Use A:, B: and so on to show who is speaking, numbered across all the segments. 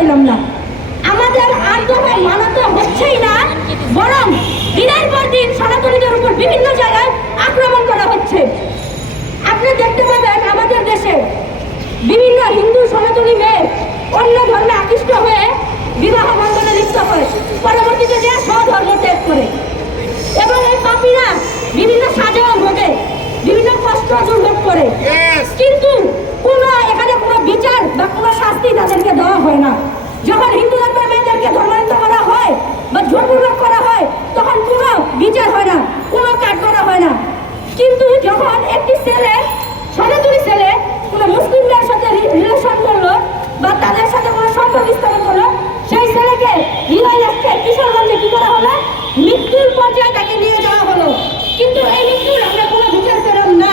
A: পাইলাম না। আমাদের আর যখন মানাতে হচ্ছেই না বরং দিনের পর দিন সনাতনীদের উপর বিভিন্ন জায়গায় আক্রমণ করা হচ্ছে। আপনি দেখতে পাবেন আমাদের দেশে বিভিন্ন হিন্দু সনাতনী মেয়ে অন্য ধর্মে আকৃষ্ট হয়ে বিবাহ বন্ধনে লিপ্ত হয়। পরবর্তীতে যে স্বধর্ম ত্যাগ করে। এবং এই পাপিরা বিভিন্ন সাজা ভোগে বিভিন্ন কষ্ট দুর্ভোগ করে। কিন্তু কোনো বা কোনো শাস্তি তাদেরকে দেওয়া হয় না। যখন হিন্দু ধর্মের মেয়েদেরকে ধর্মান্তর করা হয় বা জোরপূর্বক করা হয়, তখন কোনো বিচার হয় না, কোনো কাজ করা হয় না। কিন্তু যখন একটি ছেলে, সনাতনী ছেলে কোনো মুসলিমদের সাথে রিলেশন করল বা তাদের সাথে কোনো সম্পর্ক স্থাপন করল, সেই ছেলেকে হিলাই আসছে কিশোরগঞ্জে কি করা হলো? মৃত্যুর পর্যায়ে তাকে নিয়ে যাওয়া হলো। কিন্তু এই মৃত্যুর আমরা কোনো বিচার পেলাম না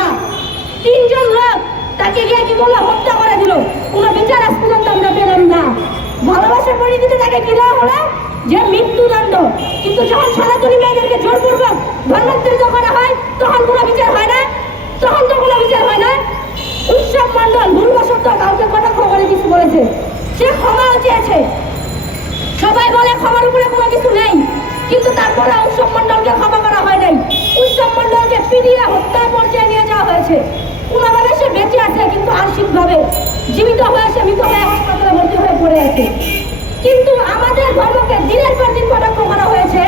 A: তিনজন লোক তাকে গিয়ে কি করল হত্যা করে দিল কোনো বিচার আজ পর্যন্ত আমরা পেলাম না ভালোবাসার পরিণতিতে তাকে কি দেওয়া হলো যে মৃত্যুদণ্ড। কিন্তু যখন সনাতনী মেয়েদেরকে জোরপূর্বক ধর্মান্তরিত করা হয়, তখন কোনো বিচার হয় না। তখন তো কোনো বিচার হয় না। উৎসব মণ্ডল ভুলবশত কাউকে কটাক্ষ করে কিছু বলেছে। সে ক্ষমাও চেয়েছে। সবাই বলে ক্ষমার উপরে কোনো কিছু নেই। কিন্তু তারপরে উৎসব মণ্ডলকে ক্ষমা করা হয় নাই। উৎসব মণ্ডলকে পিটিয়ে হত্যার পর্যায়ে নিয়ে যাওয়া হয়েছে। কোনোভাবে সে বেঁচে আছে, কিন্তু আংশিকভাবে। জীবিত হয়ে সে মৃত হয়ে হাসপাতালে ভর্তি হয়ে পড়ে আছে। কিন্তু আমাদের ধর্মকে দিনের পর দিন কটাক্ষ করা হয়েছে।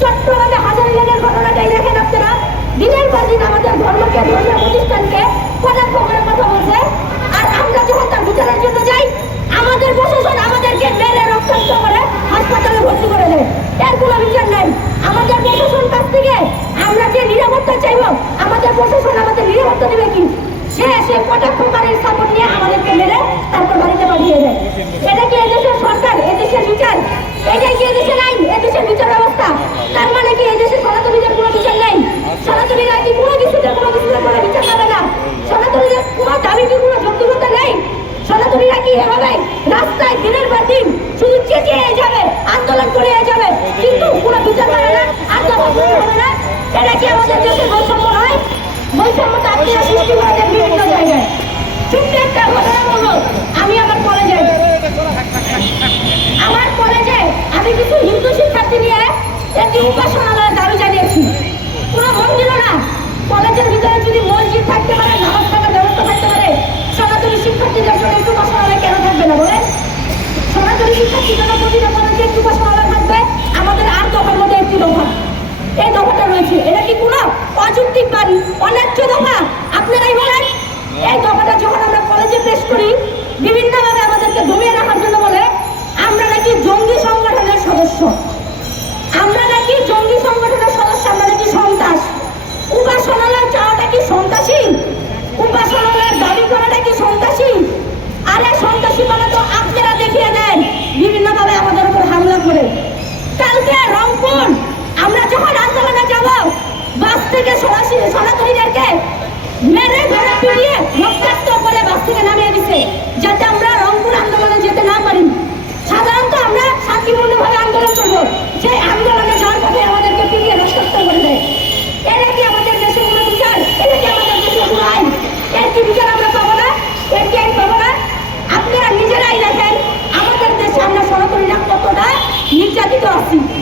A: চট্টগ্রামে হাজার লেনের ঘটনাটাই দেখেন আপনারা। দিনের পর দিন আমাদের ধর্মকে, ধর্মীয় প্রতিষ্ঠানকে কটাক্ষ করে কথা বলছে। আর আমরা যখন তার বিচারের জন্য যাই, আমাদের প্রশাসন আমাদেরকে মেরে রক্তাক্ত করে হাসপাতালে ভর্তি করে দেয়। এর কোনো বিচার নাই। আমাদের প্রশাসন কাছ থেকে আমরা যে নিরাপত্তা চাইব, আমাদের প্রশাসন আমাদের নিরাপত্তা দেবে কি? সে সে কটাক্ষকারীর সাপোর্ট নিয়ে আমাদেরকে মেরে তারপর বাড়িতে পাঠিয়ে দেয়। এটা কি এদেশের সরকার? এদেশের বিচার? এটাই কি এদেশের আইন? এদেশের বিচার ব্যবস্থা? তার মানে কি এদেশে সনাতনীদের কোনো বিচার নেই? সনাতনীরা কি কোনো কিছুতে না? সনাতনীদের কোনো দাবি কি কোনো যৌক্তিকতা সনাতনীরা কি এভাবে রাস্তায় দিনের পর দিন শুধু চেঁচিয়ে যাবে, আন্দোলন করে যাবে, কিন্তু কোনো বিচার না আন্দোলন না? এটা কি আমাদের দেশের বৈষম্য নয়? বৈষম্যতা আপনারা সৃষ্টি আমি কিছু হিন্দু শিক্ষার্থী নিয়ে একটি উপাসনালয়ের দাবি জানিয়েছি। কোনো মন্দিরও না। কলেজের ভিতরে যদি মসজিদ থাকতে পারে নামাজ থাকার ব্যবস্থা থাকতে পারে, সনাতনী শিক্ষার্থীদের জন্য একটু উপাসনালয় কেন থাকবে না বলেন? সনাতনী শিক্ষার্থীর জন্য প্রতিটা কলেজে একটু উপাসনালয় থাকবে। আমাদের আর দফার মধ্যে একটি দফা। এই দফাটা রয়েছে। এটা কি কোনো অযৌক্তিক বা অন্যায্য দফা? আপনারাই বলেন। এই দফাটা যখন আমরা কলেজে পেশ করি, বিভিন্নভাবে আমাদেরকে দমিয়ে রাখার জন্য বলে আমরা নাকি জঙ্গি সংগঠনের সদস্য। আমরা নাকি জঙ্গি সংগঠনের সদস্য, আমরা নাকি সন্ত্রাস। উপাসনালয় চাওয়াটা কি সন্ত্রাসী? উপাসনালয়ের দাবি করাটা কি সন্ত্রাসী? আরে সন্ত্রাসী মানে তো আপনারা দেখিয়ে দেন বিভিন্নভাবে আমাদের উপর হামলা করে। কালকে রংপুর, আমরা যখন আন্দোলনে যাব, বাস থেকে সরাসরি সনাতনীদেরকে মেরে ধরে, পিটিয়ে নির্যাতিত আছি